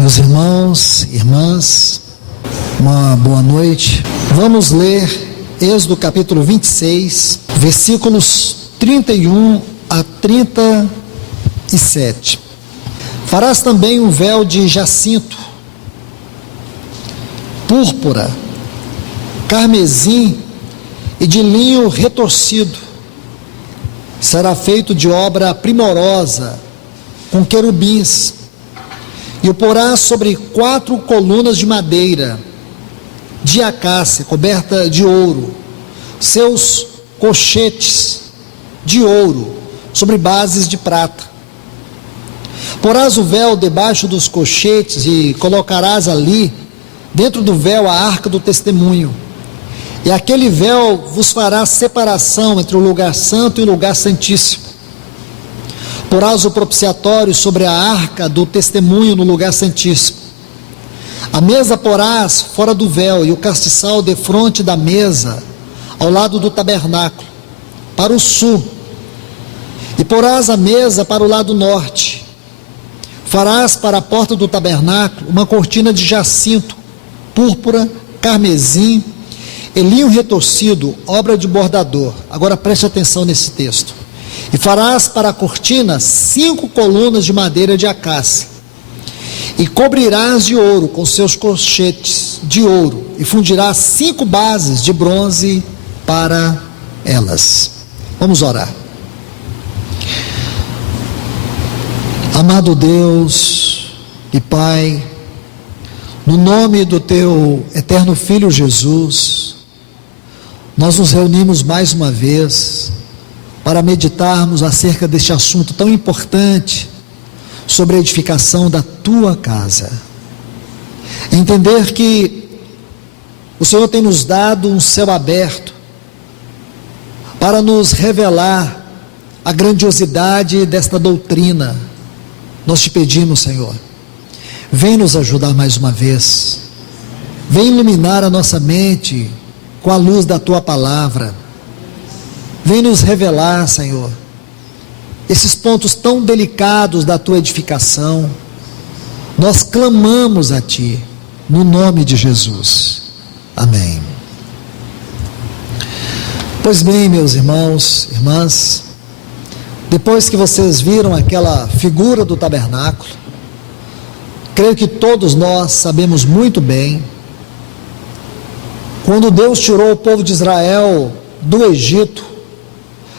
Meus irmãos, irmãs, uma boa noite. Vamos ler Êxodo capítulo 26, versículos 31 a 37. Farás também um véu de jacinto, púrpura, carmesim e de linho retorcido. Será feito de obra primorosa, com querubins, e o porás sobre 4 colunas de madeira, de acácia, coberta de ouro, seus cochetes de ouro, sobre bases de prata. Porás o véu debaixo dos cochetes e colocarás ali, dentro do véu, a arca do testemunho. E aquele véu vos fará separação entre o lugar santo e o lugar santíssimo. Porás o propiciatório sobre a arca do testemunho no lugar santíssimo. A mesa porás fora do véu e o castiçal defronte da mesa, ao lado do tabernáculo, para o sul. E porás a mesa para o lado norte. Farás para a porta do tabernáculo uma cortina de jacinto, púrpura, carmesim e linho retorcido, obra de bordador. Agora preste atenção nesse texto. E farás para a cortina 5 colunas de madeira de acácia, e cobrirás de ouro com seus cochetes de ouro, e fundirás 5 bases de bronze para elas. Vamos orar. Amado Deus e Pai, no nome do Teu eterno Filho Jesus, nós nos reunimos mais uma vez para meditarmos acerca deste assunto tão importante, sobre a edificação da Tua casa. Entender que o Senhor tem nos dado um céu aberto, para nos revelar a grandiosidade desta doutrina. Nós te pedimos, Senhor, vem nos ajudar mais uma vez, vem iluminar a nossa mente com a luz da Tua palavra, vem nos revelar, Senhor, esses pontos tão delicados da Tua edificação. Nós clamamos a Ti, no nome de Jesus, amém. Pois bem, meus irmãos, irmãs, depois que vocês viram aquela figura do tabernáculo, creio que todos nós sabemos muito bem, quando Deus tirou o povo de Israel do Egito,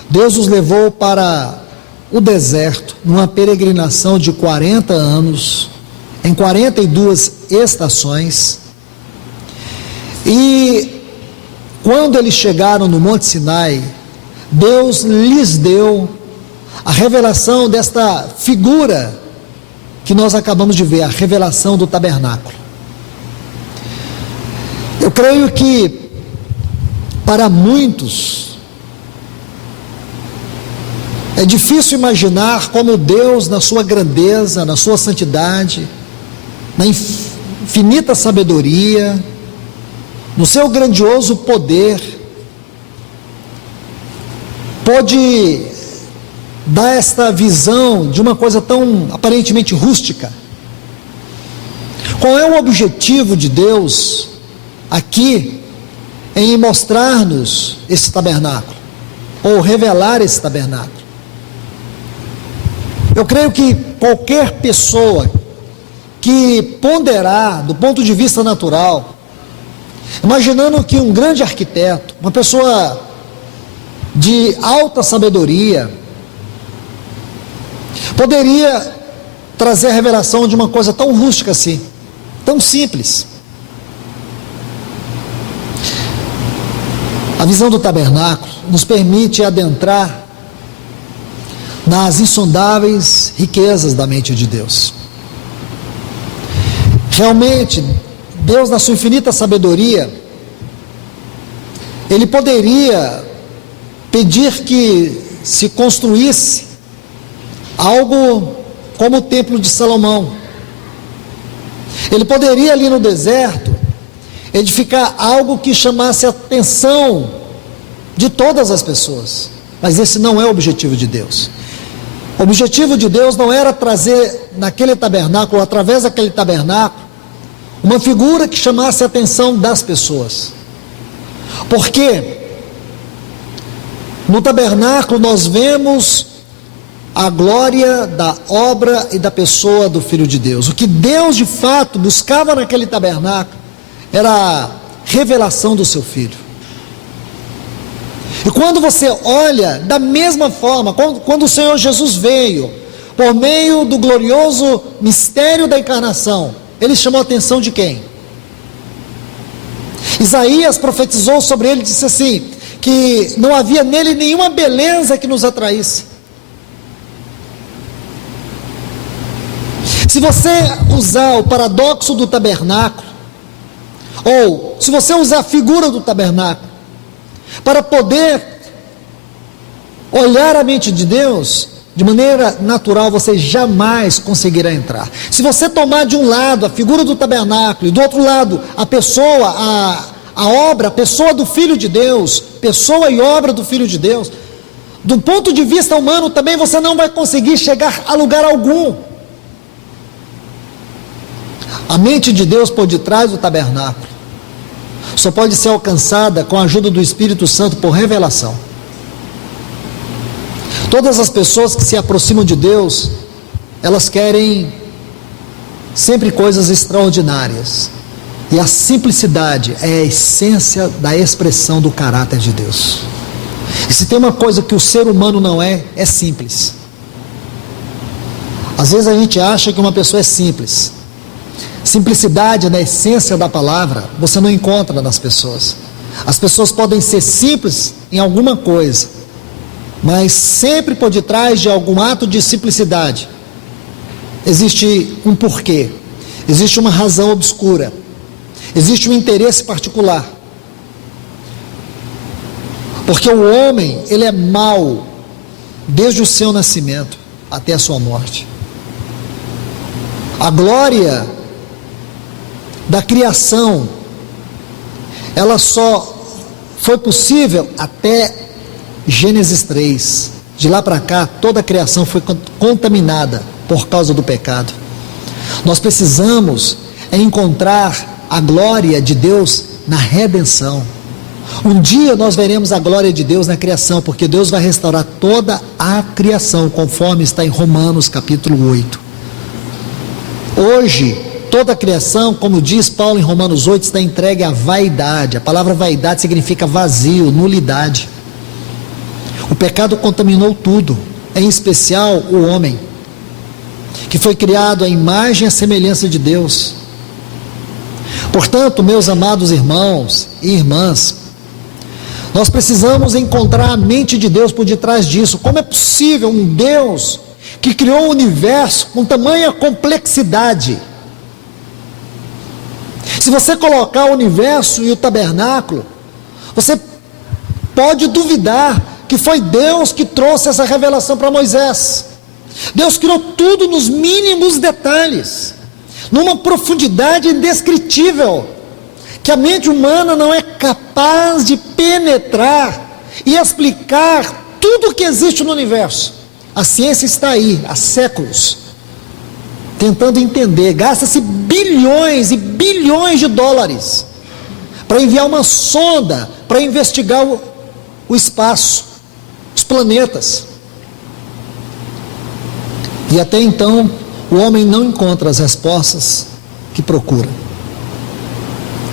Deus os levou para o deserto, numa peregrinação de 40 anos, em 42 estações, e quando eles chegaram no Monte Sinai, Deus lhes deu a revelação desta figura que nós acabamos de ver, a revelação do tabernáculo. Eu creio que para muitos é difícil imaginar como Deus, na sua grandeza, na sua santidade, na infinita sabedoria, no seu grandioso poder, pôde dar esta visão de uma coisa tão aparentemente rústica. Qual é o objetivo de Deus aqui em mostrar-nos esse tabernáculo, ou revelar esse tabernáculo? Eu creio que qualquer pessoa que ponderar do ponto de vista natural, imaginando que um grande arquiteto, uma pessoa de alta sabedoria, poderia trazer a revelação de uma coisa tão rústica assim, tão simples. A visão do tabernáculo nos permite adentrar nas insondáveis riquezas da mente de Deus. Realmente, Deus, na sua infinita sabedoria, Ele poderia pedir que se construísse algo como o Templo de Salomão. Ele poderia ali no deserto edificar algo que chamasse a atenção de todas as pessoas, mas esse não é o objetivo de Deus. O objetivo de Deus não era trazer naquele tabernáculo, através daquele tabernáculo, uma figura que chamasse a atenção das pessoas. Porque no tabernáculo nós vemos a glória da obra e da pessoa do Filho de Deus. O que Deus de fato buscava naquele tabernáculo era a revelação do seu Filho. E quando você olha da mesma forma, quando o Senhor Jesus veio, por meio do glorioso mistério da encarnação, ele chamou a atenção de quem? Isaías profetizou sobre ele e disse assim, que não havia nele nenhuma beleza que nos atraísse. Se você usar o paradoxo do tabernáculo, ou se você usar a figura do tabernáculo, para poder olhar a mente de Deus, de maneira natural, você jamais conseguirá entrar. Se você tomar de um lado a figura do tabernáculo, e do outro lado a pessoa, a obra, a pessoa do Filho de Deus, pessoa e obra do Filho de Deus, do ponto de vista humano também você não vai conseguir chegar a lugar algum. A mente de Deus por detrás do tabernáculo só pode ser alcançada com a ajuda do Espírito Santo por revelação. Todas as pessoas que se aproximam de Deus, elas querem sempre coisas extraordinárias. E a simplicidade é a essência da expressão do caráter de Deus. E se tem uma coisa que o ser humano não é, é simples. Às vezes a gente acha que uma pessoa é simples. Simplicidade na essência da palavra você não encontra nas pessoas. As pessoas podem ser simples em alguma coisa, mas sempre por detrás de algum ato de simplicidade existe um porquê, existe uma razão obscura, existe um interesse particular. Porque o homem, ele é mau desde o seu nascimento até a sua morte. A glória da criação, ela só foi possível até Gênesis 3. De lá para cá, toda a criação foi contaminada por causa do pecado. Nós precisamos encontrar a glória de Deus na redenção. Um dia nós veremos a glória de Deus na criação, porque Deus vai restaurar toda a criação, conforme está em Romanos capítulo 8. Hoje, toda a criação, como diz Paulo em Romanos 8, está entregue à vaidade. A palavra vaidade significa vazio, nulidade. O pecado contaminou tudo, em especial o homem, que foi criado à imagem e à semelhança de Deus. Portanto, meus amados irmãos e irmãs, nós precisamos encontrar a mente de Deus por detrás disso. Como é possível um Deus que criou o universo com tamanha complexidade? Se você colocar o universo e o tabernáculo, você pode duvidar que foi Deus que trouxe essa revelação para Moisés. Deus criou tudo nos mínimos detalhes, numa profundidade indescritível, que a mente humana não é capaz de penetrar e explicar tudo o que existe no universo. A ciência está aí há séculos, tentando entender. Gasta-se bilhões e bilhões de dólares para enviar uma sonda para investigar o espaço, os planetas. E até então o homem não encontra as respostas que procura.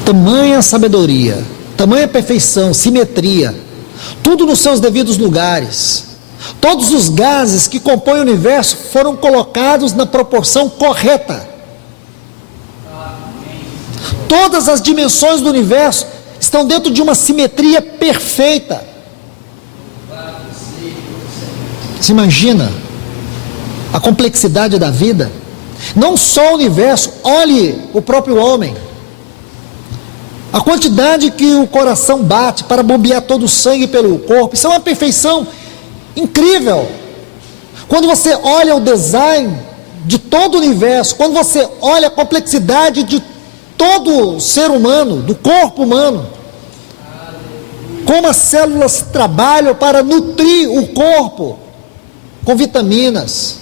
Tamanha sabedoria, tamanha perfeição, simetria, tudo nos seus devidos lugares. Todos os gases que compõem o universo foram colocados na proporção correta. Todas as dimensões do universo estão dentro de uma simetria perfeita. Você imagina a complexidade da vida? Não só o universo, olhe o próprio homem. A quantidade que o coração bate para bombear todo o sangue pelo corpo, isso é uma perfeição incrível. Quando você olha o design de todo o universo, quando você olha a complexidade de todo o ser humano, do corpo humano, como as células trabalham para nutrir o corpo, com vitaminas.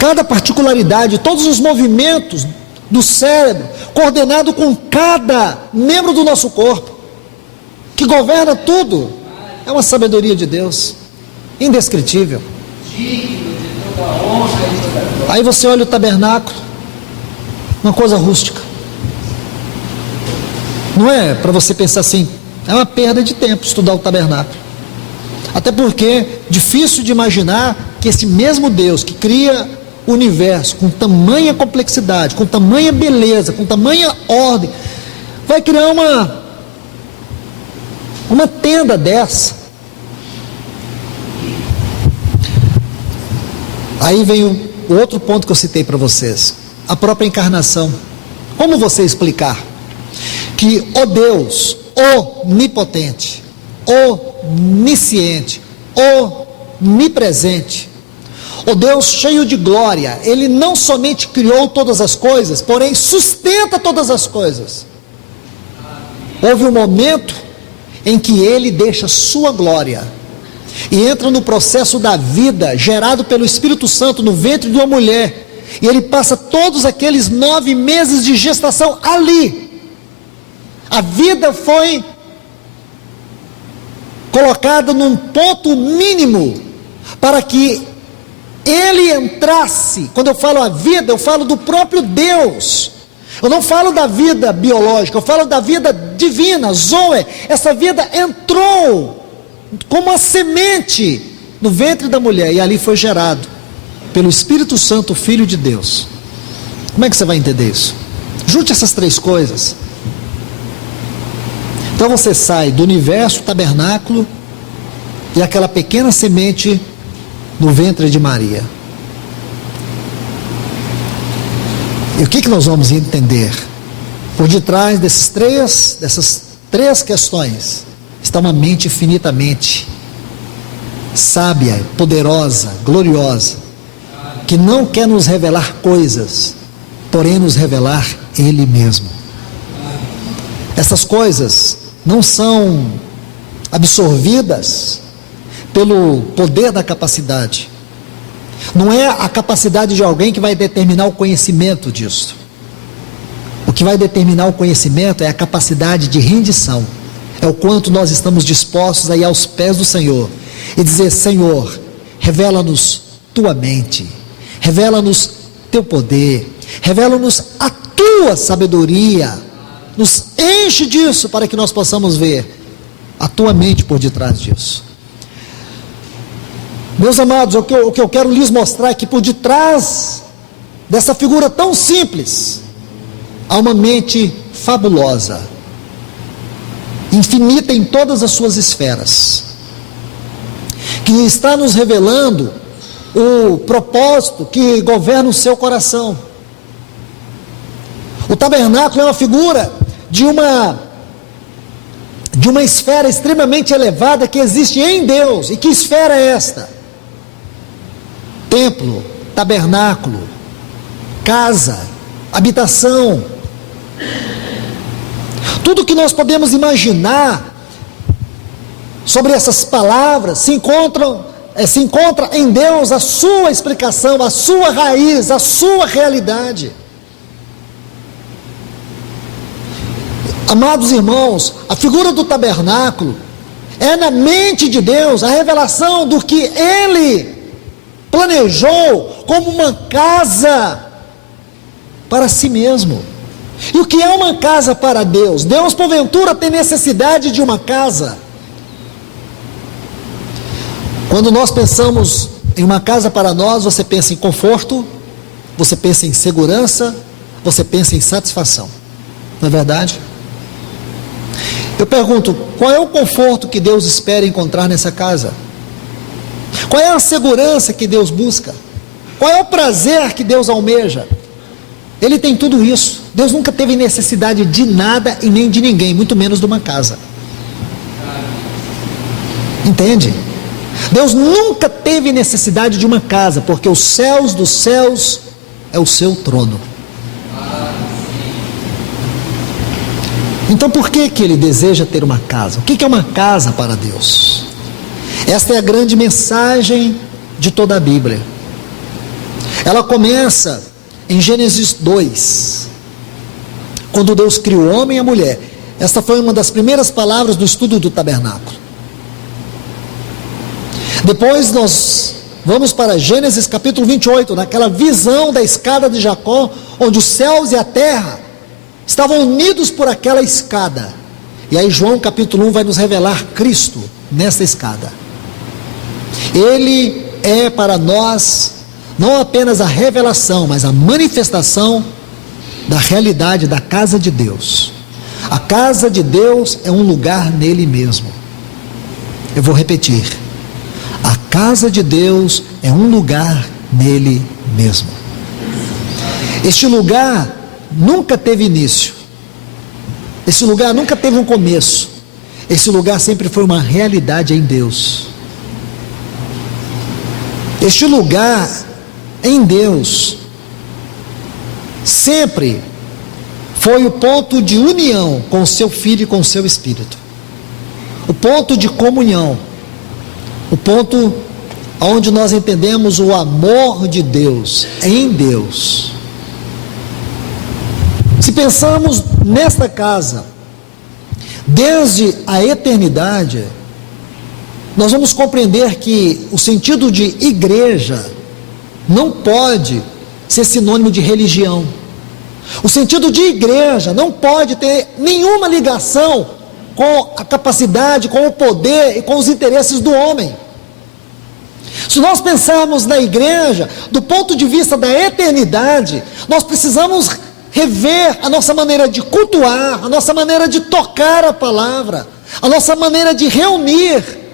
Cada particularidade, todos os movimentos do cérebro, coordenado com cada membro do nosso corpo, que governa tudo, é uma sabedoria de Deus, indescritível. Aí você olha o tabernáculo, uma coisa rústica. Não é para você pensar assim, é uma perda de tempo estudar o tabernáculo. Até porque é difícil de imaginar que esse mesmo Deus que cria o universo com tamanha complexidade, com tamanha beleza, com tamanha ordem, vai criar uma tenda dessa. Aí vem o outro ponto que eu citei para vocês, a própria encarnação. Como você explicar que o Deus onipotente, onisciente, onipresente, o Deus cheio de glória, Ele não somente criou todas as coisas, porém sustenta todas as coisas. Houve um momento em que Ele deixa sua glória e entra no processo da vida, gerado pelo Espírito Santo no ventre de uma mulher, e Ele passa todos aqueles 9 meses de gestação ali. A vida foi colocada num ponto mínimo para que Ele entrasse. Quando eu falo a vida, eu falo do próprio Deus. Eu não falo da vida biológica, eu falo da vida divina, Zoe. Essa vida entrou como uma semente no ventre da mulher, e ali foi gerado pelo Espírito Santo, o Filho de Deus. Como é que você vai entender isso? Junte essas 3 coisas. Então você sai do universo, tabernáculo, e aquela pequena semente no ventre de Maria. E o que nós vamos entender? Por detrás dessas três questões está uma mente infinitamente sábia, poderosa, gloriosa, que não quer nos revelar coisas, porém nos revelar Ele mesmo. Essas coisas não são absorvidas pelo poder da capacidade. Não é a capacidade de alguém que vai determinar o conhecimento disso. O que vai determinar o conhecimento é a capacidade de rendição. É o quanto nós estamos dispostos a ir aos pés do Senhor e dizer: Senhor, revela-nos tua mente, revela-nos teu poder, revela-nos a tua sabedoria, nos enche disso para que nós possamos ver a tua mente por detrás disso. Meus amados, o que eu quero lhes mostrar é que por detrás dessa figura tão simples, há uma mente fabulosa, infinita em todas as suas esferas, que está nos revelando o propósito que governa o seu coração. O tabernáculo é uma figura de uma esfera extremamente elevada que existe em Deus. E que esfera é esta? Templo, tabernáculo, casa, habitação. Tudo que nós podemos imaginar sobre essas palavras se encontra em Deus a sua explicação, a sua raiz, a sua realidade. Amados irmãos, a figura do tabernáculo é na mente de Deus a revelação do que Ele planejou como uma casa para si mesmo. E o que é uma casa para Deus? Deus porventura tem necessidade de uma casa? Quando nós pensamos em uma casa para nós, você pensa em conforto, você pensa em segurança, você pensa em satisfação. Não é verdade? Eu pergunto, qual é o conforto que Deus espera encontrar nessa casa? Qual é a segurança que Deus busca? Qual é o prazer que Deus almeja? Ele tem tudo isso. Deus nunca teve necessidade de nada e nem de ninguém, muito menos de uma casa. Entende? Deus nunca teve necessidade de uma casa, porque os céus dos céus é o seu trono. Então por que Ele deseja ter uma casa? O que é uma casa para Deus? Esta é a grande mensagem de toda a Bíblia. Ela começa em Gênesis 2, quando Deus criou o homem e a mulher. Esta foi uma das primeiras palavras do estudo do tabernáculo. Depois nós vamos para Gênesis capítulo 28, naquela visão da escada de Jacó, onde os céus e a terra estavam unidos por aquela escada. E aí João capítulo 1 vai nos revelar Cristo nessa escada. Ele é para nós não apenas a revelação, mas a manifestação da realidade da casa de Deus. A casa de Deus é um lugar nele mesmo. Eu vou repetir. A casa de Deus é um lugar nele mesmo. Este lugar nunca teve início. Esse lugar nunca teve um começo. Esse lugar sempre foi uma realidade em Deus. Este lugar em Deus sempre foi o ponto de união com o seu Filho e com o seu Espírito. O ponto de comunhão. O ponto onde nós entendemos o amor de Deus em Deus. Se pensamos nesta casa, desde a eternidade, nós vamos compreender que o sentido de igreja não pode ser sinônimo de religião. O sentido de igreja não pode ter nenhuma ligação com a capacidade, com o poder e com os interesses do homem. Se nós pensarmos na igreja do ponto de vista da eternidade, nós precisamos rever a nossa maneira de cultuar, a nossa maneira de tocar a palavra, a nossa maneira de reunir.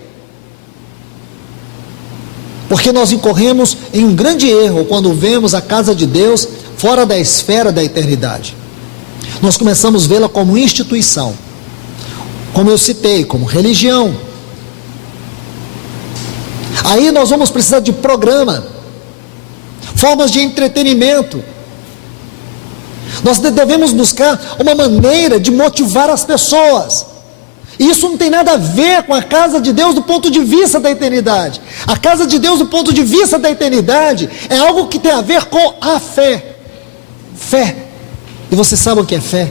Porque nós incorremos em um grande erro quando vemos a casa de Deus fora da esfera da eternidade. Nós começamos a vê-la como instituição, como eu citei, como religião. Aí nós vamos precisar de programa, formas de entretenimento. Nós devemos buscar uma maneira de motivar as pessoas. E isso não tem nada a ver com a casa de Deus do ponto de vista da eternidade. A casa de Deus do ponto de vista da eternidade é algo que tem a ver com a fé. Fé. E você sabe o que é fé?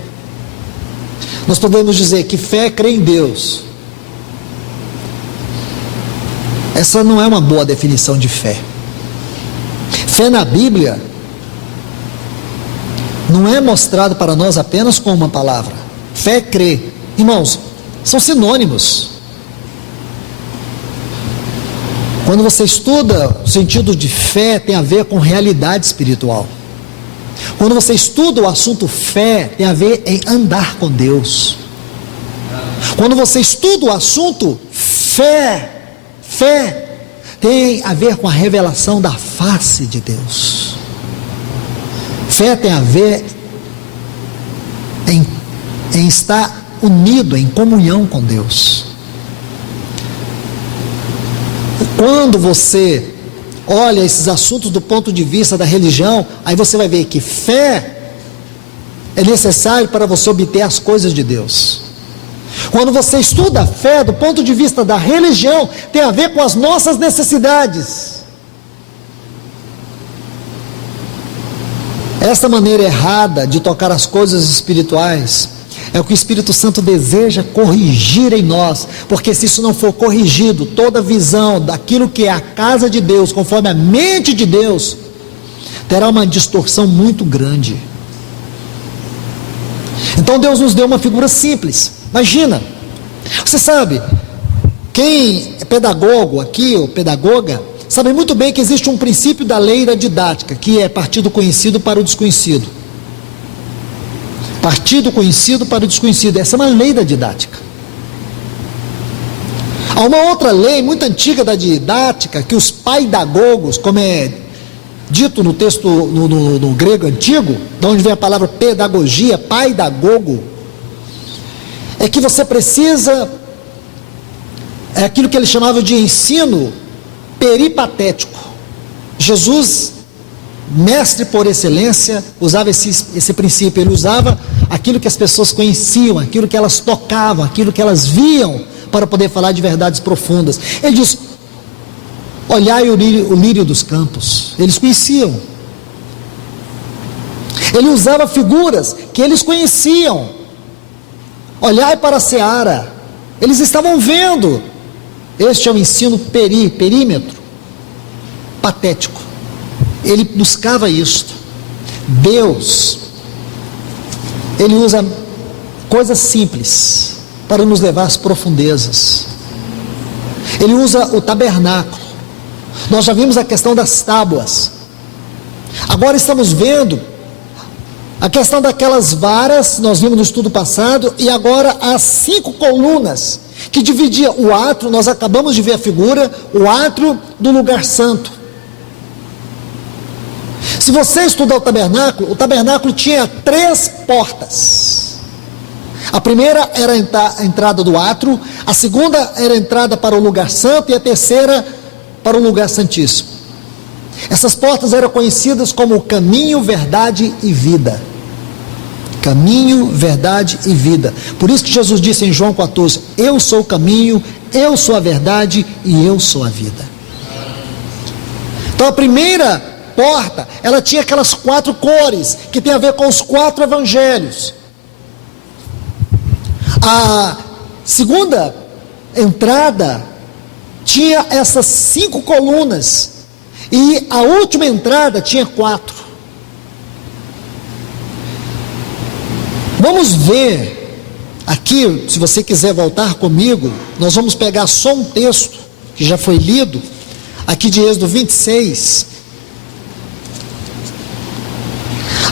Nós podemos dizer que fé é crer em Deus. Essa não é uma boa definição de fé. Fé na Bíblia não é mostrado para nós apenas com uma palavra. Fé é crer. Irmãos, são sinônimos. Quando você estuda o sentido de fé, tem a ver com realidade espiritual. Quando você estuda o assunto fé, tem a ver em andar com Deus. Quando você estuda o assunto fé tem a ver com a revelação da face de Deus. Fé tem a ver em estar unido, em comunhão com Deus. Quando você olha esses assuntos do ponto de vista da religião, aí você vai ver que fé é necessário para você obter as coisas de Deus. Quando você estuda a fé do ponto de vista da religião, tem a ver com as nossas necessidades. Essa maneira errada de tocar as coisas espirituais é o que o Espírito Santo deseja corrigir em nós, porque se isso não for corrigido, toda visão daquilo que é a casa de Deus, conforme a mente de Deus, terá uma distorção muito grande. Então Deus nos deu uma figura simples. Imagina, você sabe, quem é pedagogo aqui, ou pedagoga, sabe muito bem que existe um princípio da lei da didática, que é partir do conhecido para o desconhecido. Partir do conhecido para o desconhecido, essa é uma lei da didática. Há uma outra lei muito antiga da didática, que os paidagogos, como é dito no texto, no grego antigo, de onde vem a palavra pedagogia, paidagogo, é que você precisa, é aquilo que ele chamava de ensino peripatético. Jesus, mestre por excelência, usava esse princípio. Ele usava aquilo que as pessoas conheciam, aquilo que elas tocavam, aquilo que elas viam, para poder falar de verdades profundas. Ele diz: Olhai o lírio dos campos. Eles conheciam. Ele usava figuras que eles conheciam. Olhai para a seara. Eles estavam vendo. Este é o ensino perímetro. Patético. Ele buscava isto. Deus, Ele usa coisas simples para nos levar às profundezas. Ele usa o tabernáculo. Nós já vimos a questão das tábuas. Agora estamos vendo a questão daquelas varas, nós vimos no estudo passado, e agora as 5 colunas que dividia o átrio, nós acabamos de ver a figura, o átrio do lugar santo. Se você estudar o tabernáculo tinha 3 portas. A primeira era a entrada do átrio, a segunda era a entrada para o lugar santo e a terceira para o lugar santíssimo. Essas portas eram conhecidas como caminho, verdade e vida. Caminho, verdade e vida. Por isso que Jesus disse em João 14: eu sou o caminho, eu sou a verdade e eu sou a vida. Então a primeira porta, ela tinha aquelas 4 cores, que tem a ver com os 4 evangelhos. A segunda entrada tinha essas 5 colunas, e a última entrada tinha 4. Vamos ver aqui, se você quiser voltar comigo, nós vamos pegar só um texto que já foi lido, aqui de Êxodo 26,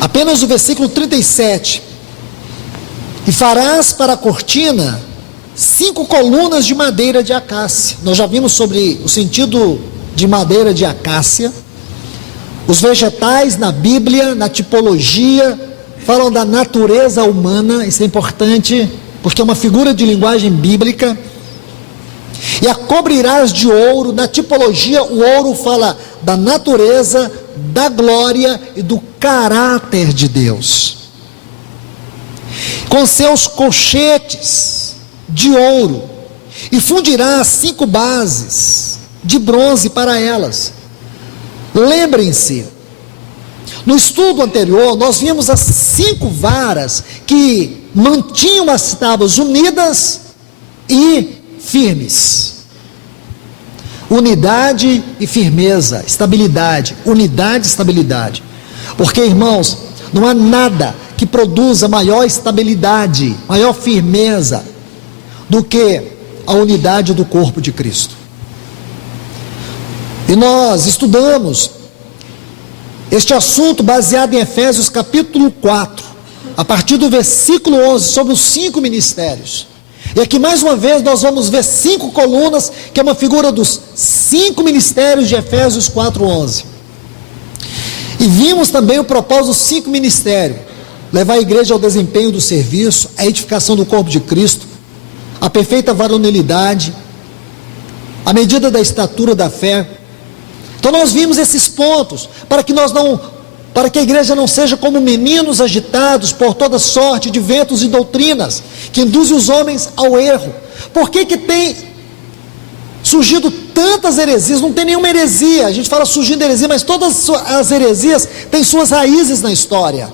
apenas o versículo 37. E farás para a cortina 5 colunas de madeira de acácia. Nós já vimos sobre o sentido de madeira de acácia. Os vegetais na Bíblia, na tipologia, falam da natureza humana. Isso é importante, porque é uma figura de linguagem bíblica. E a cobrirás de ouro. Na tipologia, o ouro fala da natureza, da glória e do caráter de Deus. Com seus colchetes de ouro, e fundirás 5 bases de bronze para elas. Lembrem-se, no estudo anterior, nós vimos as 5 varas que mantinham as tábuas unidas e firmes. Unidade e firmeza, estabilidade, unidade e estabilidade. Porque, irmãos, não há nada que produza maior estabilidade, maior firmeza do que a unidade do corpo de Cristo. E nós estudamos este assunto baseado em Efésios capítulo 4, a partir do versículo 11, sobre os 5 ministérios. E aqui mais uma vez nós vamos ver 5 colunas, que é uma figura dos 5 ministérios de Efésios 4:11. E vimos também o propósito dos 5 ministérios: levar a igreja ao desempenho do serviço, a edificação do corpo de Cristo, a perfeita varonilidade, a medida da estatura da fé. Então nós vimos esses pontos, para que a igreja não seja como meninos agitados por toda sorte de ventos e doutrinas, que induzem os homens ao erro. Por que tem surgido tantas heresias? Não tem nenhuma heresia, a gente fala surgindo heresia, mas todas as heresias têm suas raízes na história.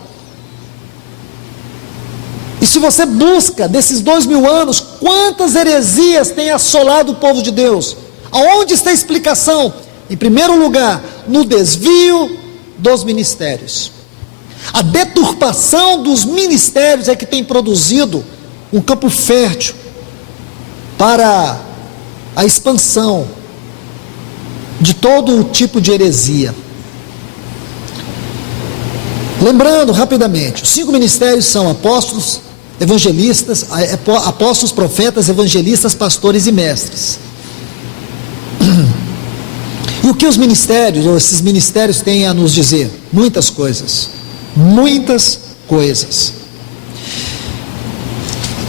E se você busca, desses 2000 anos, quantas heresias têm assolado o povo de Deus? Aonde está a explicação? Em primeiro lugar, no desvio dos ministérios. A deturpação dos ministérios é que tem produzido um campo fértil para a expansão de todo tipo de heresia. Lembrando rapidamente, os 5 ministérios são apóstolos, evangelistas, apóstolos, profetas, evangelistas, pastores e mestres. E o que os ministérios, ou esses ministérios, têm a nos dizer? Muitas coisas. Muitas coisas.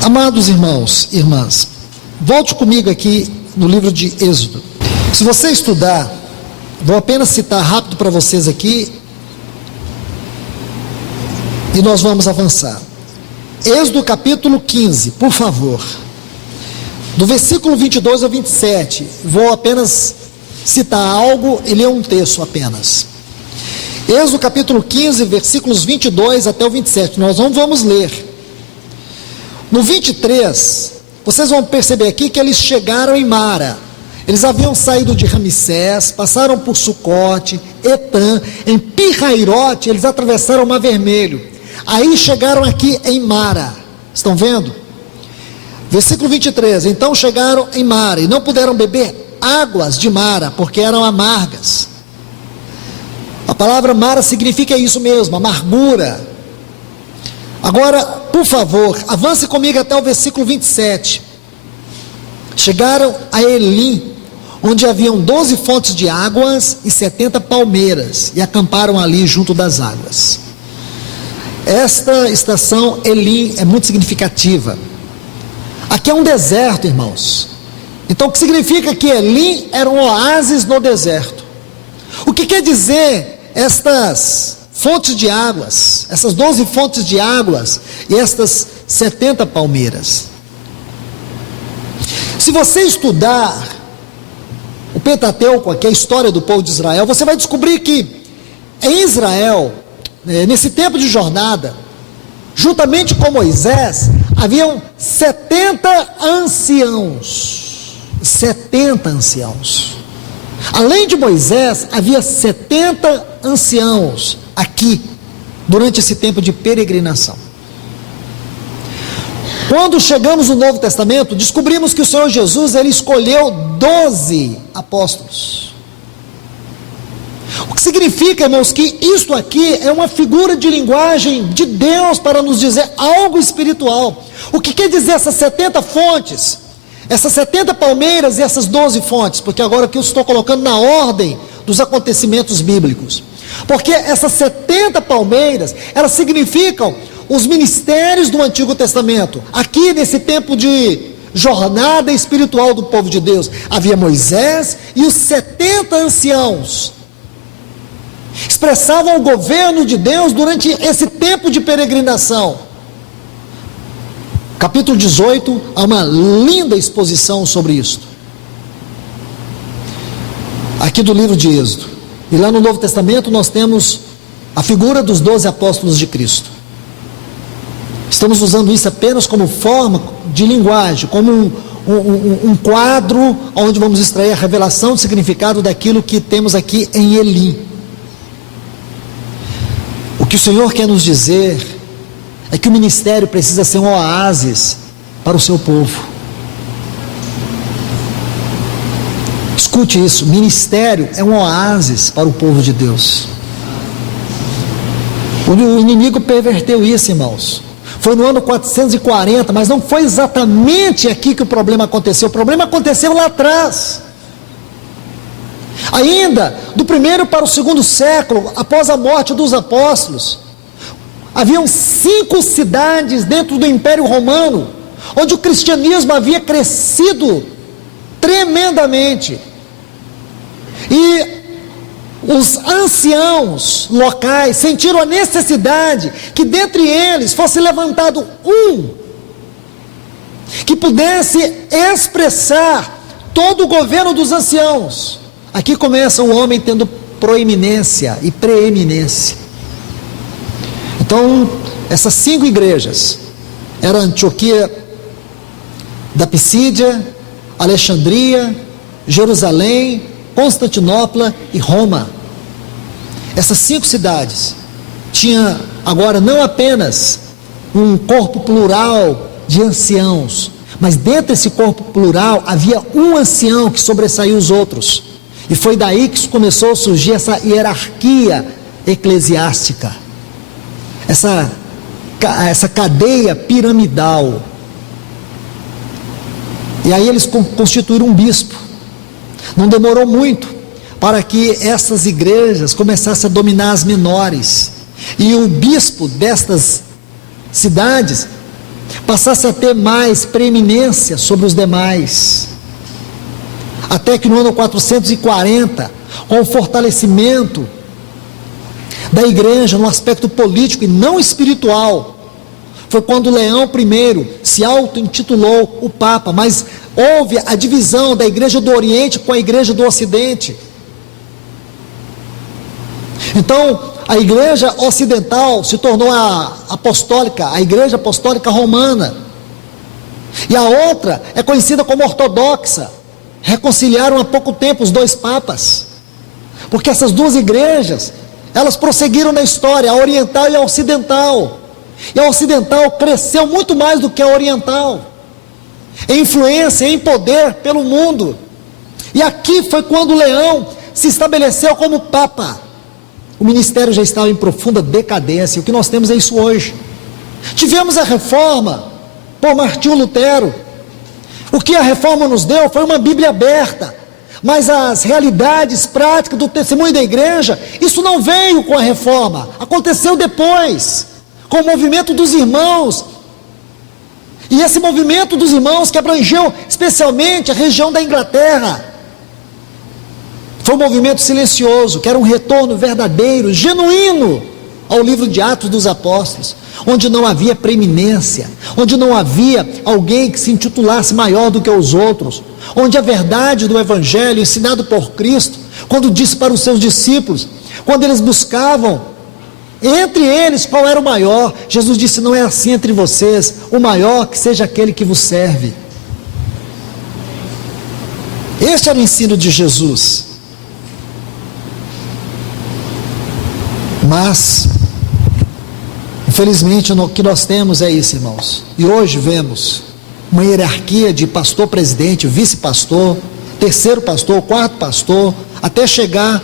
Amados irmãos e irmãs, volte comigo aqui no livro de Êxodo. Se você estudar, vou apenas citar rápido para vocês aqui, e nós vamos avançar. Êxodo capítulo 15, por favor. Do versículo 22 ao 27, vou apenas citar algo e ler um texto apenas. Êxodo capítulo 15, versículos 22 até o 27, nós não vamos ler. No 23, vocês vão perceber aqui que eles chegaram em Mara. Eles haviam saído de Ramsés, passaram por Sucote, Etã, em Pirrairote, eles atravessaram o Mar Vermelho. Aí chegaram aqui em Mara. Estão vendo? Versículo 23, então chegaram em Mara e não puderam beber águas de Mara, porque eram amargas. A palavra Mara significa isso mesmo, amargura. Agora, por favor, avance comigo até o versículo 27. Chegaram a Elim, onde haviam 12 fontes de águas e 70 palmeiras, e acamparam ali junto das águas. Esta estação Elim é muito significativa. Aqui é um deserto, irmãos. Então, o que significa que Elim era um oásis no deserto? O que quer dizer estas fontes de águas, essas 12 fontes de águas e estas 70 palmeiras? Se você estudar o Pentateuco, que é a história do povo de Israel, você vai descobrir que em Israel, nesse tempo de jornada, juntamente com Moisés, haviam 70 anciãos. 70 anciãos. Além de Moisés, havia 70 anciãos aqui, durante esse tempo de peregrinação. Quando chegamos no Novo Testamento, descobrimos que o Senhor Jesus, ele escolheu 12 apóstolos. O que significa, irmãos, que isto aqui é uma figura de linguagem de Deus para nos dizer algo espiritual. O que quer dizer essas 70 fontes? Essas 70 palmeiras e essas 12 fontes, porque agora aqui eu estou colocando na ordem dos acontecimentos bíblicos. Porque essas 70 palmeiras, elas significam os ministérios do Antigo Testamento. Aqui nesse tempo de jornada espiritual do povo de Deus, havia Moisés e os 70 anciãos. Expressavam o governo de Deus durante esse tempo de peregrinação. Capítulo 18, há uma linda exposição sobre isso. Aqui do livro de Êxodo. E lá no Novo Testamento nós temos a figura dos 12 apóstolos de Cristo. Estamos usando isso apenas como forma de linguagem, como um quadro onde vamos extrair a revelação do significado daquilo que temos aqui em Elim. O que o Senhor quer nos dizer é que o ministério precisa ser um oásis para o seu povo. Escute isso, ministério é um oásis para o povo de Deus. O inimigo perverteu isso, irmãos. Foi no ano 440, mas não foi exatamente aqui que o problema aconteceu. O problema aconteceu lá atrás. Ainda do 1º para o 2º século, após a morte dos apóstolos, haviam 5 cidades dentro do Império Romano, onde o cristianismo havia crescido tremendamente. E os anciãos locais sentiram a necessidade que dentre eles fosse levantado um que pudesse expressar todo o governo dos anciãos. Aqui começa o homem tendo proeminência e preeminência. Então, essas 5 igrejas eram Antioquia da Pisídia, Alexandria, Jerusalém, Constantinopla e Roma. Essas 5 cidades tinham agora não apenas um corpo plural de anciãos, mas dentro desse corpo plural havia um ancião que sobressaiu os outros. E foi daí que começou a surgir essa hierarquia eclesiástica, essa cadeia piramidal. E aí eles constituíram um bispo. Não demorou muito para que essas igrejas começassem a dominar as menores, e o bispo destas cidades passasse a ter mais preeminência sobre os demais, até que no ano 440, com o fortalecimento da igreja no aspecto político e não espiritual, foi quando Leão I se auto-intitulou o Papa, mas houve a divisão da igreja do Oriente com a igreja do Ocidente. Então, a igreja ocidental se tornou a apostólica, a igreja apostólica romana, e a outra é conhecida como ortodoxa. Reconciliaram há pouco tempo os dois papas, porque essas duas igrejas, elas prosseguiram na história, a oriental e a ocidental, e a ocidental cresceu muito mais do que a oriental, em influência, em poder pelo mundo. E aqui foi quando Leão se estabeleceu como Papa. O ministério já estava em profunda decadência. O que nós temos é isso hoje. Tivemos a reforma por Martinho Lutero. O que a reforma nos deu foi uma Bíblia aberta, mas as realidades práticas do testemunho da igreja, isso não veio com a reforma, aconteceu depois, com o movimento dos irmãos. E esse movimento dos irmãos que abrangeu especialmente a região da Inglaterra, foi um movimento silencioso, que era um retorno verdadeiro, genuíno ao livro de Atos dos Apóstolos, onde não havia preeminência, onde não havia alguém que se intitulasse maior do que os outros, onde a verdade do Evangelho ensinado por Cristo, quando disse para os seus discípulos, quando eles buscavam entre eles qual era o maior, Jesus disse: não é assim entre vocês, o maior que seja aquele que vos serve. Este era o ensino de Jesus. Mas, infelizmente, o que nós temos é isso, irmãos. E hoje vemos uma hierarquia de pastor-presidente, vice-pastor, terceiro pastor, quarto pastor, até chegar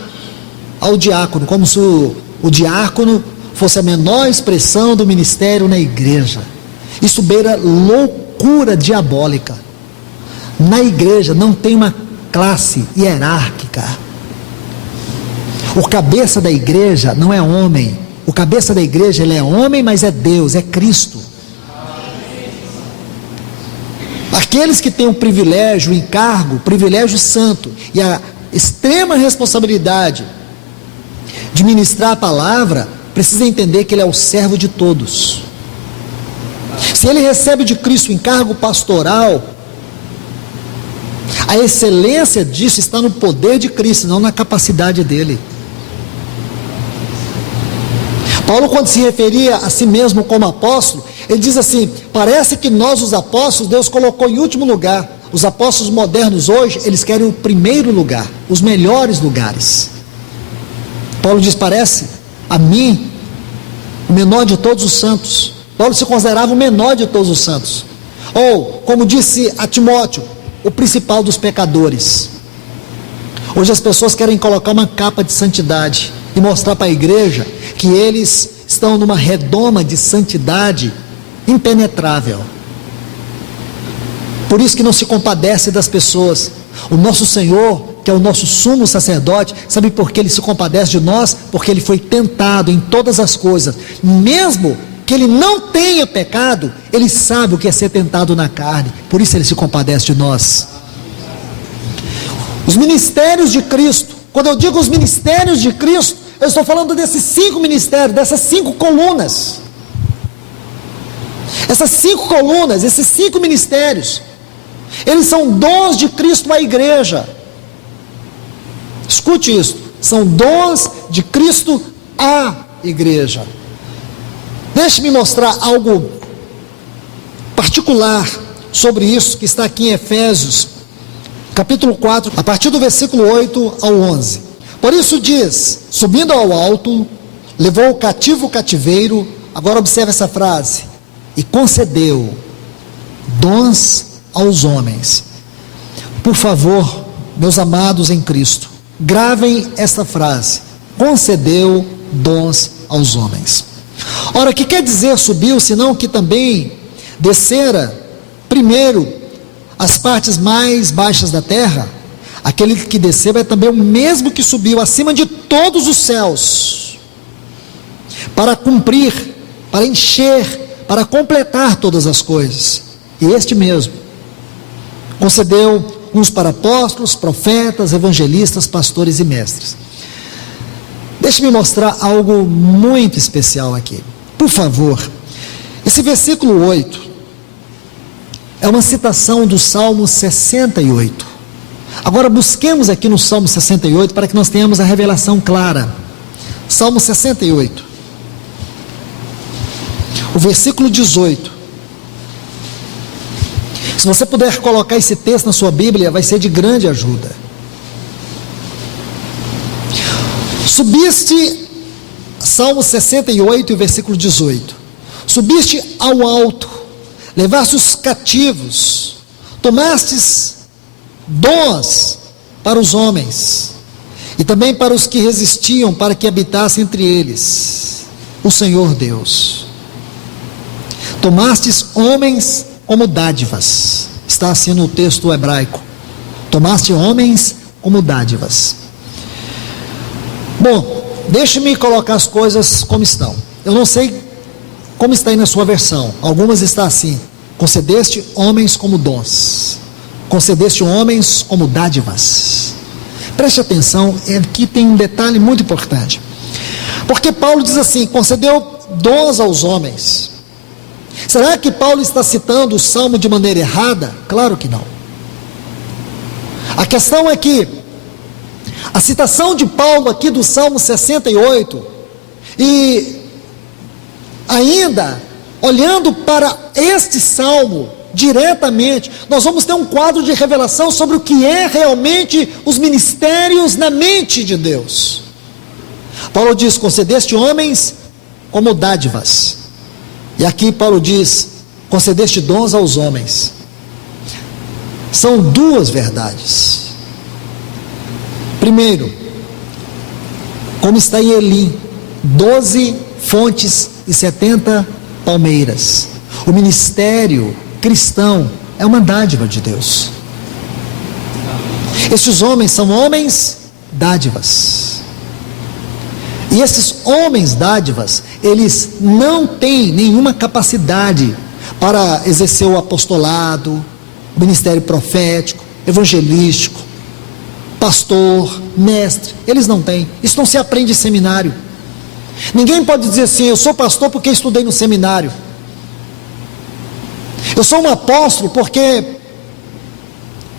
ao diácono, como se o diácono fosse a menor expressão do ministério na igreja. Isso beira loucura diabólica. Na igreja não tem uma classe hierárquica. O cabeça da igreja não é homem. O cabeça da igreja, ele é homem, mas é Deus, é Cristo. Aqueles que têm o privilégio, o encargo, o privilégio santo e a extrema responsabilidade de ministrar a palavra, precisa entender que ele é o servo de todos. Se ele recebe de Cristo o encargo pastoral, a excelência disso está no poder de Cristo, não na capacidade dele. Paulo, quando se referia a si mesmo como apóstolo, ele diz assim: parece que nós, os apóstolos, Deus colocou em último lugar. Os apóstolos modernos hoje, eles querem o primeiro lugar, os melhores lugares. Paulo diz: parece a mim o menor de todos os santos. Paulo se considerava o menor de todos os santos, ou, como disse a Timóteo, o principal dos pecadores. Hoje as pessoas querem colocar uma capa de santidade e mostrar para a igreja que eles estão numa redoma de santidade impenetrável. Por isso que não se compadece das pessoas. O nosso Senhor, que é o nosso sumo sacerdote, sabe por que ele se compadece de nós? Porque ele foi tentado em todas as coisas, mesmo que ele não tenha pecado, ele sabe o que é ser tentado na carne, por isso ele se compadece de nós. Os ministérios de Cristo, quando eu digo os ministérios de Cristo, eu estou falando desses 5 ministérios, dessas 5 colunas. Essas 5 colunas, esses 5 ministérios, eles são dons de Cristo à igreja. Escute isso, são dons de Cristo à igreja. Deixe-me mostrar algo particular sobre isso, que está aqui em Efésios, capítulo 4, a partir do versículo 8 ao 11. Por isso diz: subindo ao alto, levou o cativo o cativeiro. Agora observe essa frase: e concedeu dons aos homens. Por favor, meus amados em Cristo, gravem essa frase: concedeu dons aos homens. Ora, o que quer dizer subiu, senão que também descera primeiro as partes mais baixas da terra? Aquele que desceu é também o mesmo que subiu acima de todos os céus, para cumprir, para encher, para completar todas as coisas. E este mesmo concedeu uns para apóstolos, profetas, evangelistas, pastores e mestres. Deixe-me mostrar algo muito especial aqui. Por favor, Esse versículo 8 é uma citação do Salmo 68. Agora busquemos aqui no Salmo 68 para que nós tenhamos a revelação clara. Salmo 68, o versículo 18. Se você puder colocar esse texto na sua Bíblia, vai ser de grande ajuda. Subiste, Salmo 68, versículo 18. Subiste ao alto, levaste os cativos, tomastes dons para os homens, e também para os que resistiam, para que habitasse entre eles o Senhor Deus. Tomastes homens como dádivas, está assim no texto hebraico. Tomaste homens como dádivas. Bom, deixe-me colocar as coisas como estão. Eu não sei como está aí na sua versão. Algumas está assim: concedeste homens como dons, concedeste homens como dádivas. Preste atenção, aqui tem um detalhe muito importante, porque Paulo diz assim: concedeu dons aos homens. Será que Paulo está citando o Salmo de maneira errada? Claro que não. A questão é que a citação de Paulo aqui do Salmo 68, e ainda olhando para este Salmo diretamente, nós vamos ter um quadro de revelação sobre o que é realmente os ministérios na mente de Deus. Paulo diz: concedeste homens como dádivas. E aqui Paulo diz: concedeste dons aos homens. São duas verdades. Primeiro, como está em Elim, 12 fontes e 70 palmeiras. O ministério cristão é uma dádiva de Deus. Estes homens são homens dádivas. E esses homens dádivas, eles não têm nenhuma capacidade para exercer o apostolado, o ministério profético, evangelístico, pastor, mestre. Eles não têm. Isso não se aprende em seminário. Ninguém pode dizer assim: eu sou pastor porque estudei no seminário. Eu sou um apóstolo porque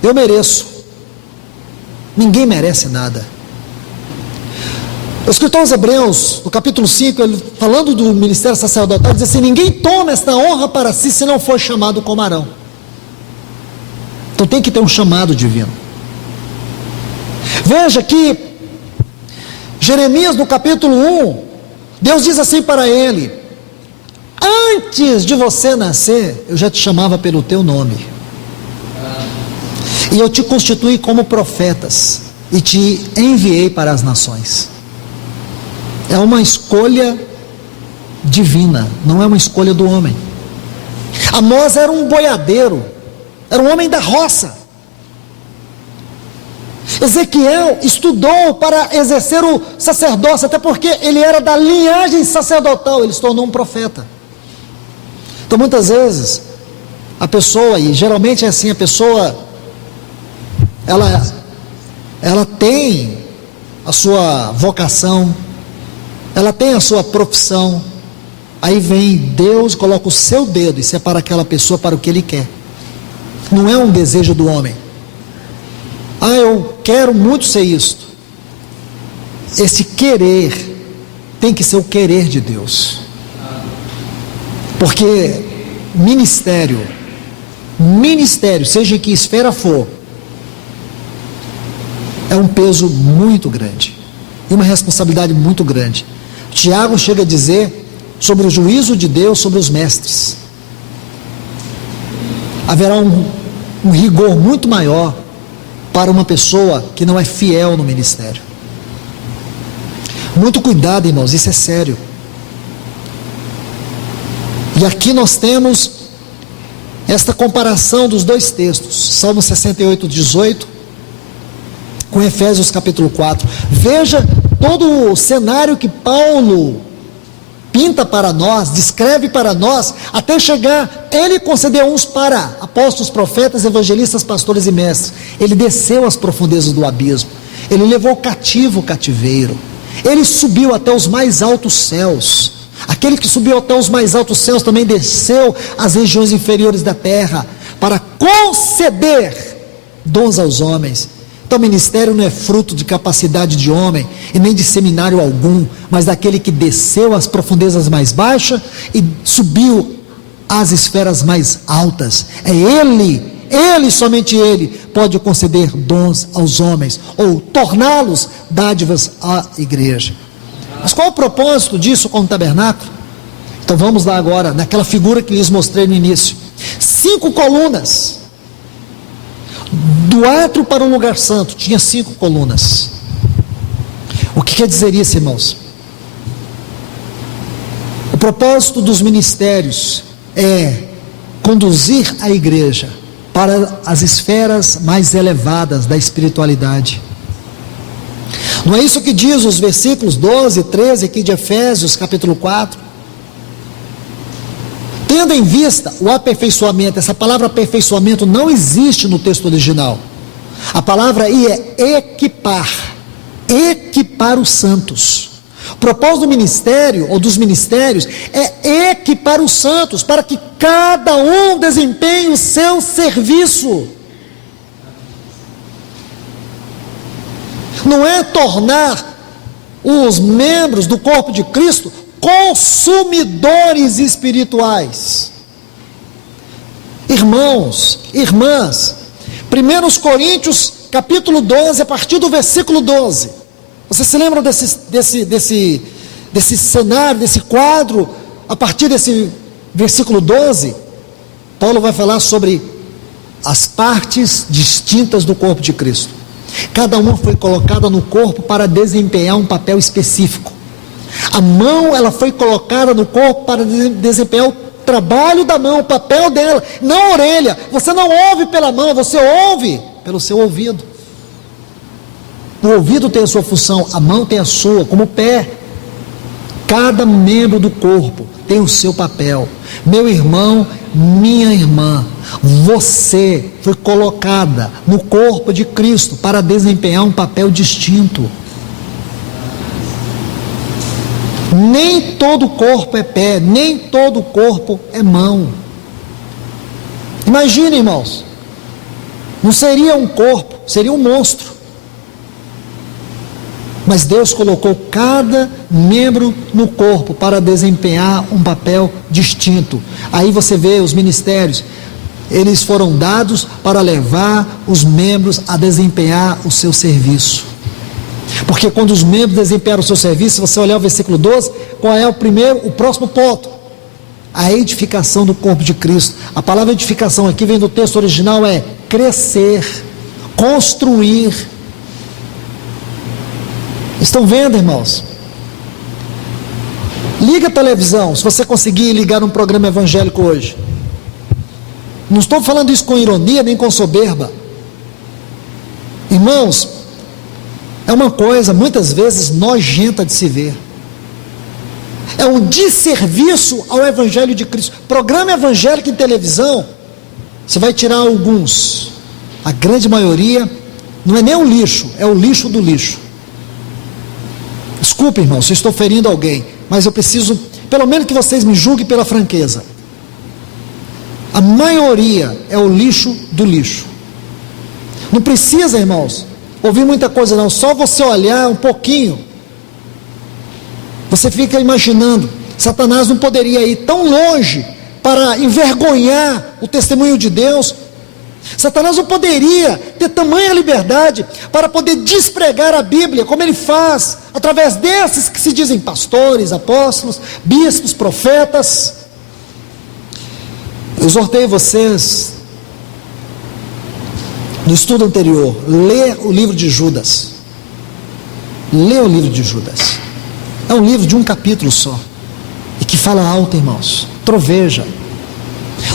eu mereço. Ninguém merece nada. O escritor aos Hebreus, no capítulo 5, ele, falando do ministério sacerdotal, diz assim: ninguém toma esta honra para si se não for chamado como Arão. Então tem que ter um chamado divino. Veja que Jeremias, no capítulo 1, Deus diz assim para ele: antes de você nascer, eu já te chamava pelo teu nome, e eu te constituí como profetas, e te enviei para as nações. É uma escolha divina, não é uma escolha do homem. Amós era um boiadeiro, era um homem da roça. Ezequiel estudou para exercer o sacerdócio, até porque ele era da linhagem sacerdotal, ele se tornou um profeta. Então muitas vezes a pessoa, e geralmente é assim, a pessoa ela tem a sua vocação, ela tem a sua profissão, aí vem Deus, coloca o seu dedo e separa aquela pessoa para o que Ele quer. Não é um desejo do homem. Ah, eu quero muito ser isto. Esse querer tem que ser o querer de Deus. Porque ministério, seja em que esfera for, é um peso muito grande e uma responsabilidade muito grande. Tiago chega a dizer sobre o juízo de Deus sobre os mestres. Haverá um rigor muito maior para uma pessoa que não é fiel no ministério. Muito cuidado, irmãos, isso é sério. E aqui nós temos esta comparação dos dois textos, Salmo 68, 18, com Efésios capítulo 4. Veja todo o cenário que Paulo pinta para nós, descreve para nós, até chegar, ele concedeu uns para apóstolos, profetas, evangelistas, pastores e mestres. Ele desceu às profundezas do abismo, ele levou cativo o cativeiro, ele subiu até os mais altos céus. Aquele que subiu até os mais altos céus também desceu às regiões inferiores da terra para conceder dons aos homens. Então o ministério não é fruto de capacidade de homem e nem de seminário algum, mas daquele que desceu às profundezas mais baixas e subiu às esferas mais altas. É Ele, somente Ele, pode conceder dons aos homens ou torná-los dádivas à igreja. Mas qual é o propósito disso com o tabernáculo? Então vamos lá agora, naquela figura que lhes mostrei no início. 5 colunas. Do átrio para o lugar santo, tinha 5 colunas. O que quer dizer isso, irmãos? O propósito dos ministérios é conduzir a igreja para as esferas mais elevadas da espiritualidade. Não é isso que diz os versículos 12 e 13 aqui de Efésios capítulo 4? Tendo em vista o aperfeiçoamento, essa palavra aperfeiçoamento não existe no texto original. A palavra aí é equipar os santos. O propósito do ministério, ou dos ministérios, é equipar os santos, para que cada um desempenhe o seu serviço. Não é tornar os membros do corpo de Cristo consumidores espirituais. Irmãos, irmãs, 1 Coríntios capítulo 12, a partir do versículo 12. Vocês se lembram desse cenário, desse quadro, a partir desse versículo 12? Paulo vai falar sobre as partes distintas do corpo de Cristo. Cada uma foi colocada no corpo para desempenhar um papel específico. A mão, ela foi colocada no corpo para desempenhar o trabalho da mão, o papel dela, não a orelha. Você não ouve pela mão, você ouve pelo seu ouvido. O ouvido tem a sua função, a mão tem a sua, como o pé. Cada membro do corpo tem o seu papel. Meu irmão, minha irmã, você foi colocada no corpo de Cristo para desempenhar um papel distinto. Nem todo corpo é pé, nem todo corpo é mão. Imagine, irmãos, não seria um corpo, seria um monstro. Mas Deus colocou cada membro no corpo para desempenhar um papel distinto. Aí você vê os ministérios, eles foram dados para levar os membros a desempenhar o seu serviço. Porque quando os membros desempenham o seu serviço, se você olhar o versículo 12, qual é o próximo ponto? A edificação do corpo de Cristo. A palavra edificação aqui vem do texto original, é crescer, construir. Estão vendo, irmãos? Liga a televisão, se você conseguir ligar um programa evangélico hoje. Não estou falando isso com ironia, nem com soberba. Irmãos, é uma coisa muitas vezes nojenta de se ver. É um desserviço ao Evangelho de Cristo. Programa evangélico em televisão, você vai tirar alguns. A grande maioria não é nem o lixo, é o lixo do lixo. Desculpe, irmão, se eu estou ferindo alguém, mas eu preciso, pelo menos que vocês me julguem pela franqueza. A maioria é o lixo do lixo. Não precisa, irmãos, ouvir muita coisa não, só você olhar um pouquinho, você fica imaginando, Satanás não poderia ir tão longe para envergonhar o testemunho de Deus. Satanás não poderia ter tamanha liberdade para poder despregar a Bíblia, como ele faz, através desses que se dizem pastores, apóstolos, bispos, profetas. Eu exortei vocês, no estudo anterior, ler o livro de Judas. Lê o livro de Judas. É um livro de um capítulo só, e que fala alto, irmãos, troveja.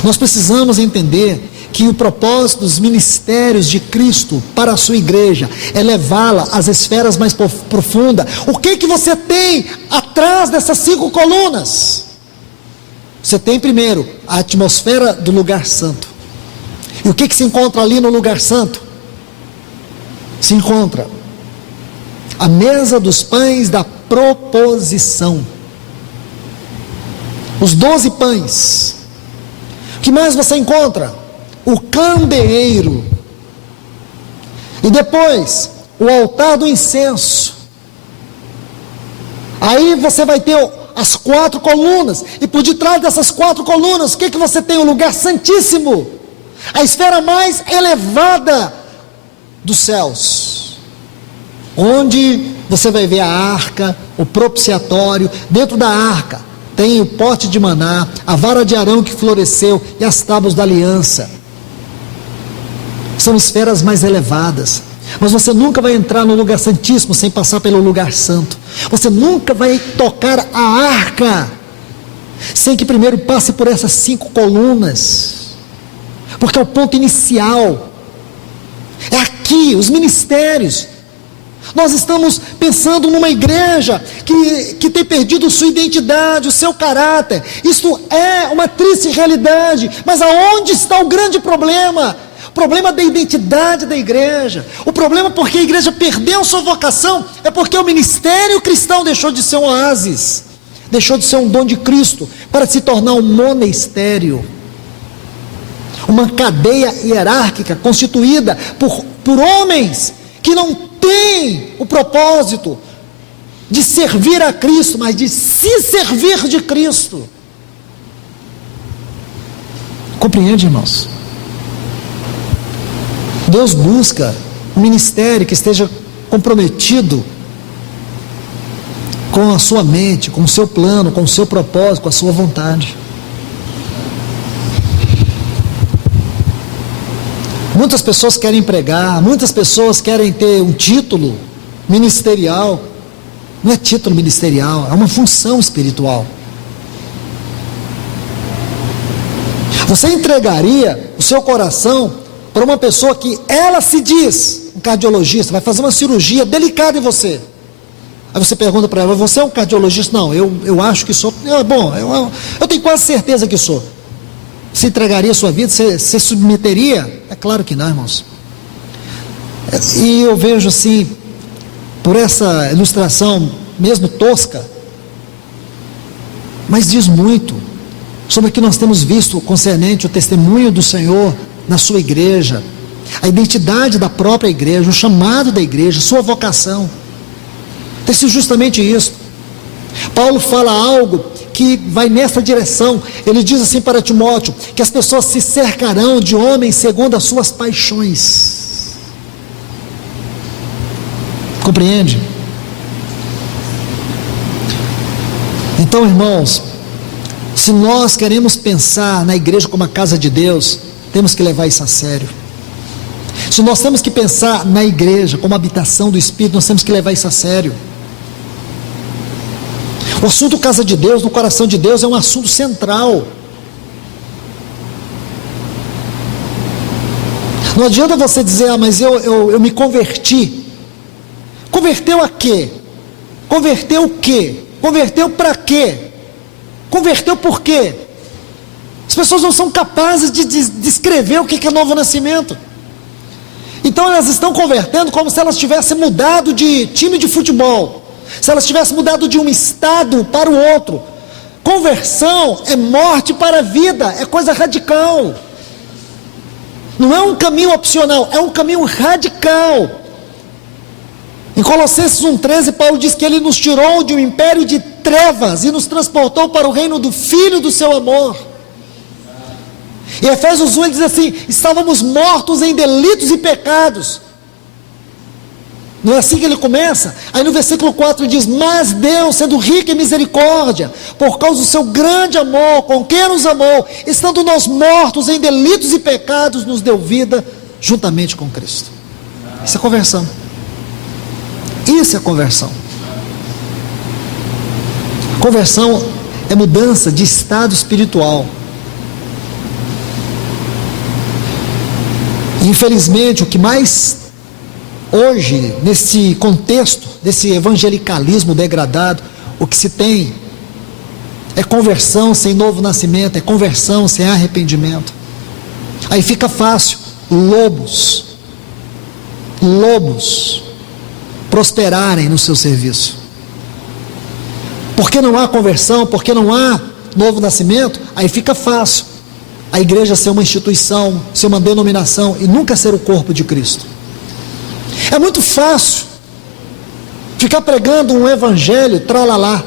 Nós precisamos entender que o propósito dos ministérios de Cristo para a sua igreja é levá-la às esferas mais profundas. O que você tem atrás dessas 5 colunas? Você tem primeiro a atmosfera do lugar santo. E o que se encontra ali no lugar santo? Se encontra a mesa dos pães da proposição. os 12 pães. O que mais você encontra? O candeeiro. E depois, o altar do incenso. Aí você vai ter as 4 colunas. E por detrás dessas 4 colunas, o que você tem? O lugar santíssimo. A esfera mais elevada dos céus. Onde você vai ver a arca, o propiciatório. Dentro da arca tem o pote de maná, a vara de Arão que floresceu e as tábuas da aliança. São esferas mais elevadas. Mas você nunca vai entrar no lugar santíssimo sem passar pelo lugar santo. Você nunca vai tocar a arca sem que primeiro passe por essas 5 colunas. Porque é o ponto inicial. É aqui, os ministérios. Nós estamos pensando numa igreja que tem perdido sua identidade, o seu caráter. Isto é uma triste realidade. Mas aonde está o grande problema? O problema da identidade da igreja. O problema porque a igreja perdeu sua vocação é porque o ministério cristão deixou de ser um oásis, deixou de ser um dom de Cristo para se tornar um monastério, uma cadeia hierárquica constituída por homens que não têm o propósito de servir a Cristo, mas de se servir de Cristo. Compreende, irmãos? Deus busca um ministério que esteja comprometido com a sua mente, com o seu plano, com o seu propósito, com a sua vontade. Muitas pessoas querem pregar, muitas pessoas querem ter um título ministerial. Não é título ministerial, é uma função espiritual. Você entregaria o seu coração para uma pessoa que ela se diz um cardiologista, vai fazer uma cirurgia delicada em você. Aí você pergunta para ela: você é um cardiologista? Não, eu acho que sou. Eu tenho quase certeza que sou. Você entregaria a sua vida? Você submeteria? É claro que não, irmãos. E eu vejo assim, por essa ilustração mesmo tosca, mas diz muito sobre o que nós temos visto concernente o testemunho do Senhor na sua igreja, a identidade da própria igreja, o chamado da igreja, sua vocação. Tem sido justamente isso. Paulo fala algo que vai nessa direção. Ele diz assim para Timóteo, que as pessoas se cercarão de homens segundo as suas paixões. Compreende? Então, irmãos, se nós queremos pensar na igreja como a casa de Deus, temos que levar isso a sério. Se nós temos que pensar na igreja como habitação do Espírito, nós temos que levar isso a sério. O assunto casa de Deus, no coração de Deus, é um assunto central. Não adianta você dizer: mas eu me converti. Converteu a quê? Converteu o quê? Converteu para quê? Converteu por quê? As pessoas não são capazes de descrever o que é novo nascimento. Então elas estão convertendo como se elas tivessem mudado de time de futebol, se elas tivessem mudado de um estado para o outro. Conversão é morte para a vida, é coisa radical. Não é um caminho opcional, é um caminho radical. Em Colossenses 1,13, Paulo diz que ele nos tirou de um império de trevas e nos transportou para o reino do Filho do seu amor. Em Efésios 1 ele diz assim: estávamos mortos em delitos e pecados. Não é assim que ele começa? Aí no versículo 4 ele diz: mas Deus, sendo rico em misericórdia, por causa do seu grande amor, com quem nos amou, estando nós mortos em delitos e pecados, nos deu vida juntamente com Cristo. Isso é conversão. Isso é conversão. Conversão é mudança de estado espiritual. Infelizmente, o que mais hoje, nesse contexto, desse evangelicalismo degradado, o que se tem é conversão sem novo nascimento, é conversão sem arrependimento. Aí fica fácil lobos prosperarem no seu serviço. Porque não há conversão, porque não há novo nascimento, aí fica fácil a igreja ser uma instituição, ser uma denominação e nunca ser o corpo de Cristo. É muito fácil ficar pregando um evangelho tralalá,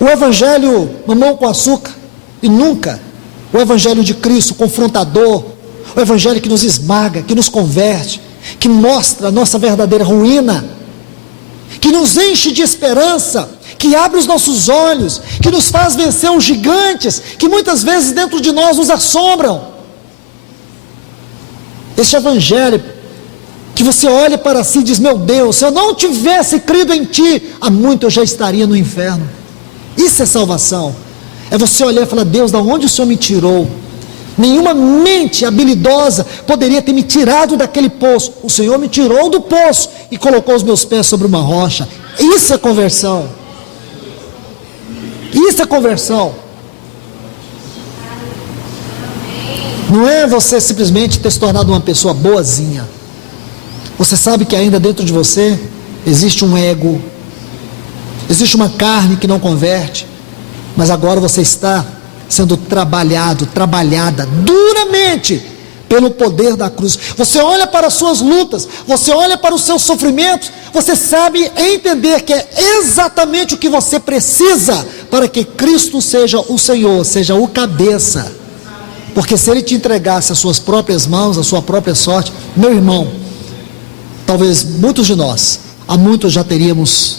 o evangelho mamão com açúcar, e nunca o evangelho de Cristo confrontador, o evangelho que nos esmaga, que nos converte, que mostra a nossa verdadeira ruína, que nos enche de esperança, que abre os nossos olhos, que nos faz vencer os gigantes que muitas vezes dentro de nós nos assombram. Este evangelho que você olha para si e diz: meu Deus, se eu não tivesse crido em ti, há muito eu já estaria no inferno. Isso é salvação. É você olhar e falar: Deus, da onde o Senhor me tirou? Nenhuma mente habilidosa poderia ter me tirado daquele poço. O Senhor me tirou do poço e colocou os meus pés sobre uma rocha. Isso é conversão. Isso é conversão. Não é você simplesmente ter se tornado uma pessoa boazinha. Você sabe que ainda dentro de você existe um ego, existe uma carne que não converte, mas agora você está sendo trabalhada duramente pelo poder da cruz. Você olha para as suas lutas, você olha para os seus sofrimentos, você sabe entender que é exatamente o que você precisa para que Cristo seja o Senhor, seja o cabeça. Porque se Ele te entregasse as suas próprias mãos, a sua própria sorte, meu irmão, talvez muitos de nós, há muitos já teríamos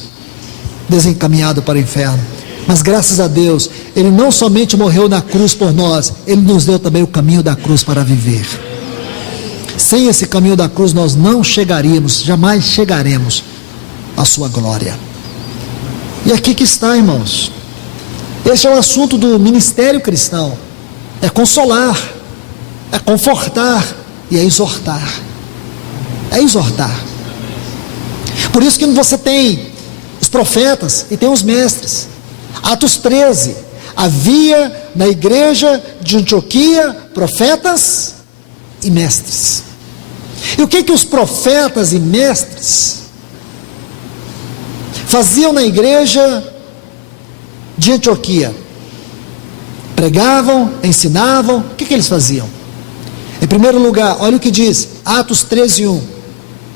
desencaminhado para o inferno. Mas graças a Deus, Ele não somente morreu na cruz por nós, Ele nos deu também o caminho da cruz para viver. Sem esse caminho da cruz nós não chegaríamos, jamais chegaremos à sua glória. E aqui que está, irmãos, este é o assunto do ministério cristão: é consolar, é confortar e é exortar. É exortar. Por isso que você tem os profetas e tem os mestres. Atos 13, havia na igreja de Antioquia profetas e mestres. E o que os profetas e mestres faziam na igreja de Antioquia? Pregavam, ensinavam. O que eles faziam? Em primeiro lugar, olha o que diz Atos 13:1: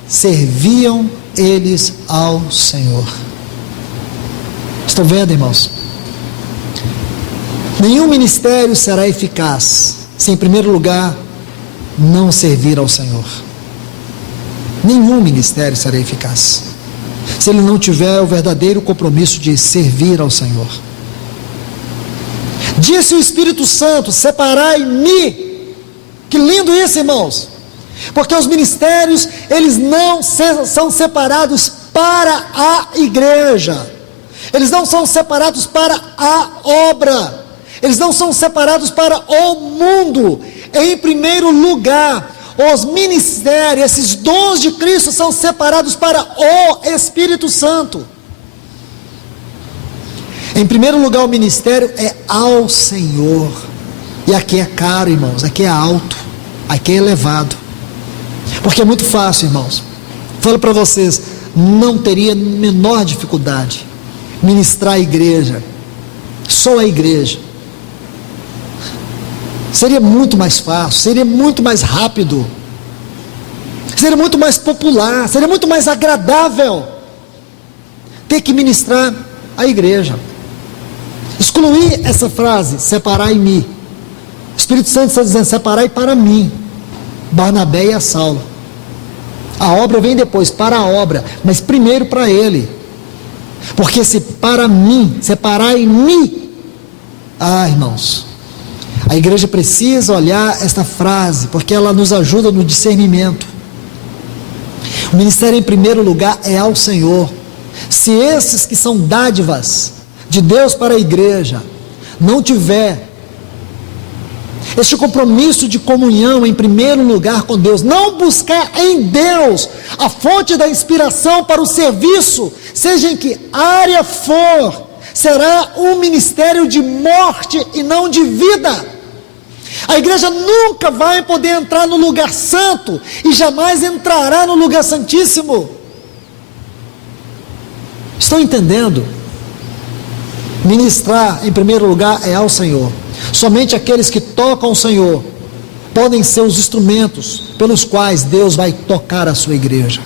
serviam eles ao Senhor. Estão vendo, irmãos? Nenhum ministério será eficaz se em primeiro lugar não servir ao Senhor. Nenhum ministério será eficaz se ele não tiver o verdadeiro compromisso de servir ao Senhor. Disse o Espírito Santo: separai-me. Que lindo isso, irmãos! Porque os ministérios, eles não são separados para a igreja, eles não são separados para a obra, eles não são separados para o mundo. Em primeiro lugar, os ministérios, esses dons de Cristo, são separados para o Espírito Santo. Em primeiro lugar, o ministério é ao Senhor. E aqui é caro, irmãos, aqui é alto, aqui é elevado. Porque é muito fácil, irmãos. Falo para vocês, não teria menor dificuldade ministrar a igreja, só a igreja. Seria muito mais fácil, seria muito mais rápido, seria muito mais popular, seria muito mais agradável ter que ministrar a igreja. Excluir essa frase, separai-me. O Espírito Santo está dizendo: separai para mim Barnabé e a Saulo. A obra vem depois, para a obra, mas primeiro para ele. Porque se para mim, separai-me. Irmãos, a igreja precisa olhar esta frase, porque ela nos ajuda no discernimento. O ministério em primeiro lugar é ao Senhor. Se esses que são dádivas de Deus para a igreja não tiver este compromisso de comunhão em primeiro lugar com Deus, não buscar em Deus a fonte da inspiração para o serviço, seja em que área for, será um ministério de morte e não de vida. A igreja nunca vai poder entrar no lugar santo e jamais entrará no lugar santíssimo. Estão entendendo? Ministrar, em primeiro lugar, é ao Senhor. Somente aqueles que tocam o Senhor podem ser os instrumentos pelos quais Deus vai tocar a sua igreja.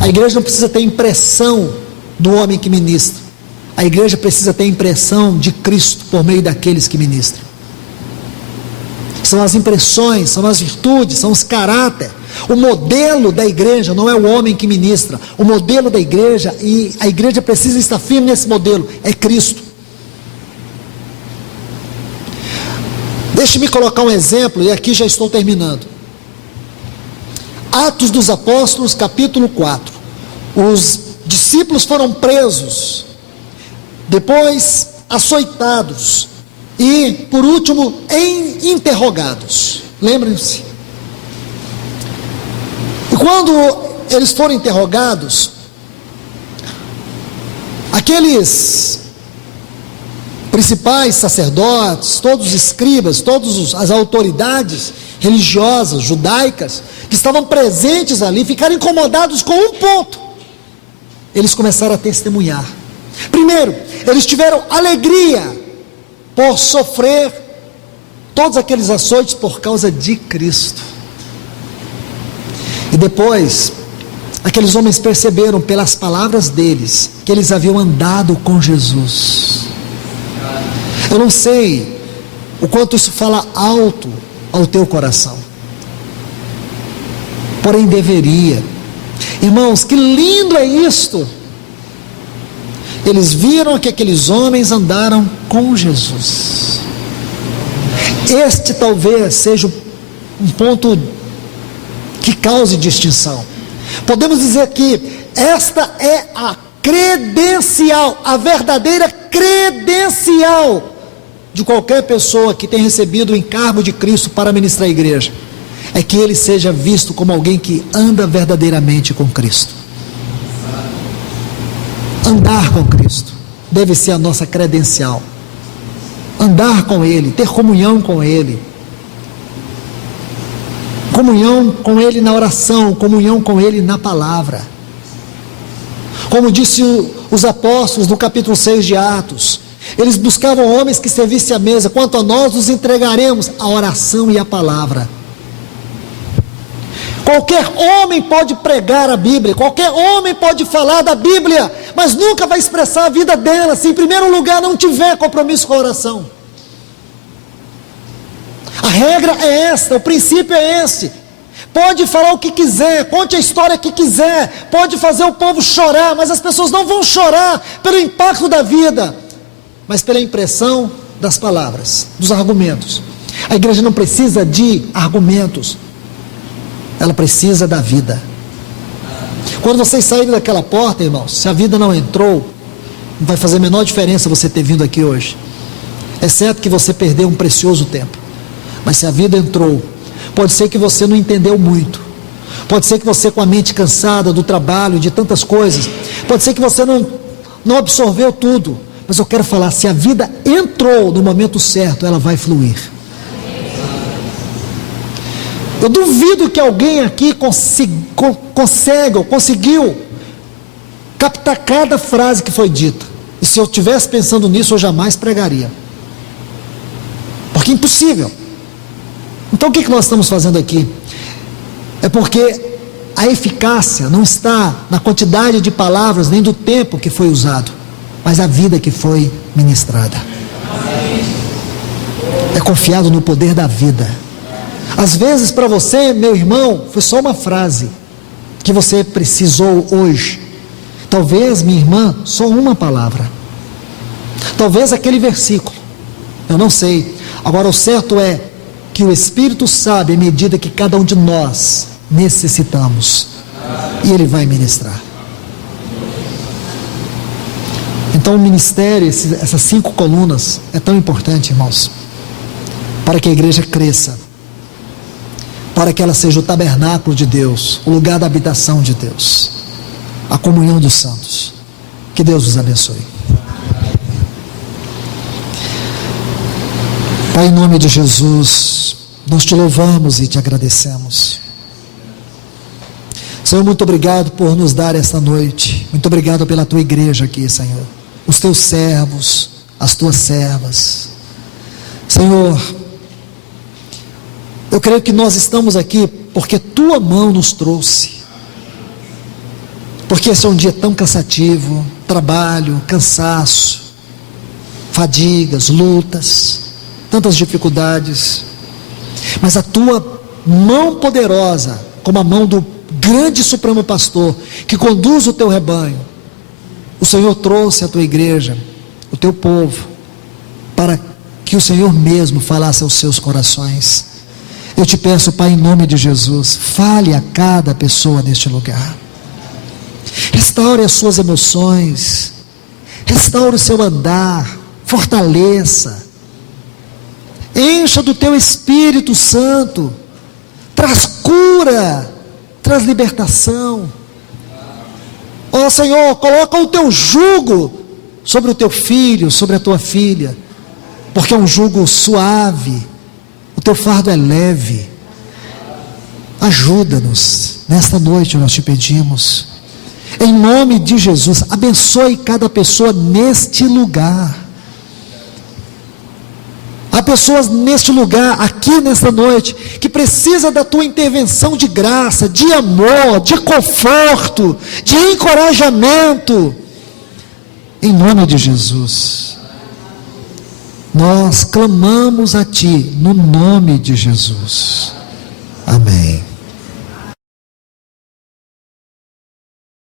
A igreja não precisa ter impressão do homem que ministra. A igreja precisa ter impressão de Cristo por meio daqueles que ministram. São as impressões, são as virtudes, são os caráter. O modelo da igreja não é o homem que ministra. O modelo da igreja, e a igreja precisa estar firme nesse modelo, é Cristo. Deixe-me colocar um exemplo, e aqui já estou terminando. Atos dos Apóstolos, capítulo 4. Os discípulos foram presos, depois açoitados e, por último, interrogados. Lembrem-se. E quando eles foram interrogados, aqueles principais sacerdotes, todos os escribas, todas as autoridades religiosas, judaicas, que estavam presentes ali, ficaram incomodados com um ponto. Eles começaram a testemunhar. Primeiro, eles tiveram alegria por sofrer todos aqueles açoites por causa de Cristo. E depois, aqueles homens perceberam pelas palavras deles que eles haviam andado com Jesus. Eu não sei o quanto isso fala alto ao teu coração, porém deveria. Irmãos, que lindo é isto! Eles viram que aqueles homens andaram com Jesus. Este talvez seja um ponto que cause distinção. Podemos dizer que esta é a credencial, a verdadeira credencial de qualquer pessoa que tem recebido o encargo de Cristo para ministrar a igreja, é que ele seja visto como alguém que anda verdadeiramente com Cristo. Andar com Cristo deve ser a nossa credencial. Andar com Ele, ter comunhão com Ele, comunhão com Ele na oração, comunhão com Ele na palavra. Como disse os apóstolos no capítulo 6 de Atos, eles buscavam homens que servissem à mesa. Quanto a nós, nos entregaremos a oração e a palavra. Qualquer homem pode pregar a Bíblia, qualquer homem pode falar da Bíblia, mas nunca vai expressar a vida dela, se em primeiro lugar não tiver compromisso com a oração. A regra é esta, o princípio é esse. Pode falar o que quiser, conte a história que quiser, pode fazer o povo chorar, mas as pessoas não vão chorar pelo impacto da vida, mas pela impressão das palavras, dos argumentos. A igreja não precisa de argumentos, ela precisa da vida. Quando vocês saírem daquela porta, irmãos, se a vida não entrou, não vai fazer a menor diferença você ter vindo aqui hoje, exceto que você perdeu um precioso tempo. Mas se a vida entrou, pode ser que você não entendeu muito, pode ser que você, com a mente cansada do trabalho, de tantas coisas, pode ser que você não absorveu tudo, mas eu quero falar, se a vida entrou no momento certo, ela vai fluir. Eu duvido que alguém aqui conseguiu captar cada frase que foi dita. E se eu estivesse pensando nisso, eu jamais pregaria. Porque é impossível. Então o que nós estamos fazendo aqui? É porque a eficácia não está na quantidade de palavras, nem do tempo que foi usado, mas a vida que foi ministrada. É confiado no poder da vida. Às vezes para você, meu irmão, foi só uma frase que você precisou hoje. Talvez, minha irmã, só uma palavra. Talvez aquele versículo. Eu não sei. Agora o certo é que o Espírito sabe a medida que cada um de nós necessitamos. E Ele vai ministrar. Então o ministério, essas 5 colunas, é tão importante, irmãos, para que a igreja cresça, para que ela seja o tabernáculo de Deus, o lugar da habitação de Deus, a comunhão dos santos. Que Deus os abençoe. Pai, em nome de Jesus, nós te louvamos e te agradecemos. Senhor, muito obrigado por nos dar esta noite. Muito obrigado pela tua igreja aqui, Senhor. os teus servos, as tuas servas. Senhor, eu creio que nós estamos aqui porque tua mão nos trouxe, porque esse é um dia tão cansativo, trabalho, cansaço, fadigas, lutas, tantas dificuldades, mas a tua mão poderosa, como a mão do grande supremo pastor, que conduz o teu rebanho, o Senhor trouxe a tua igreja, o teu povo, para que o Senhor mesmo falasse aos seus corações. Eu te peço, Pai, em nome de Jesus, fale a cada pessoa neste lugar, restaure as suas emoções, restaure o seu andar, fortaleça, encha do teu Espírito Santo, traz cura, traz libertação. Ó Senhor, coloca o teu jugo sobre o teu filho, sobre a tua filha, porque é um jugo suave, o teu fardo é leve. Ajuda-nos, nesta noite nós te pedimos, em nome de Jesus, abençoe cada pessoa neste lugar. Há pessoas neste lugar, aqui nesta noite, que precisa da tua intervenção de graça, de amor, de conforto, de encorajamento. Em nome de Jesus, nós clamamos a ti, no nome de Jesus. Amém.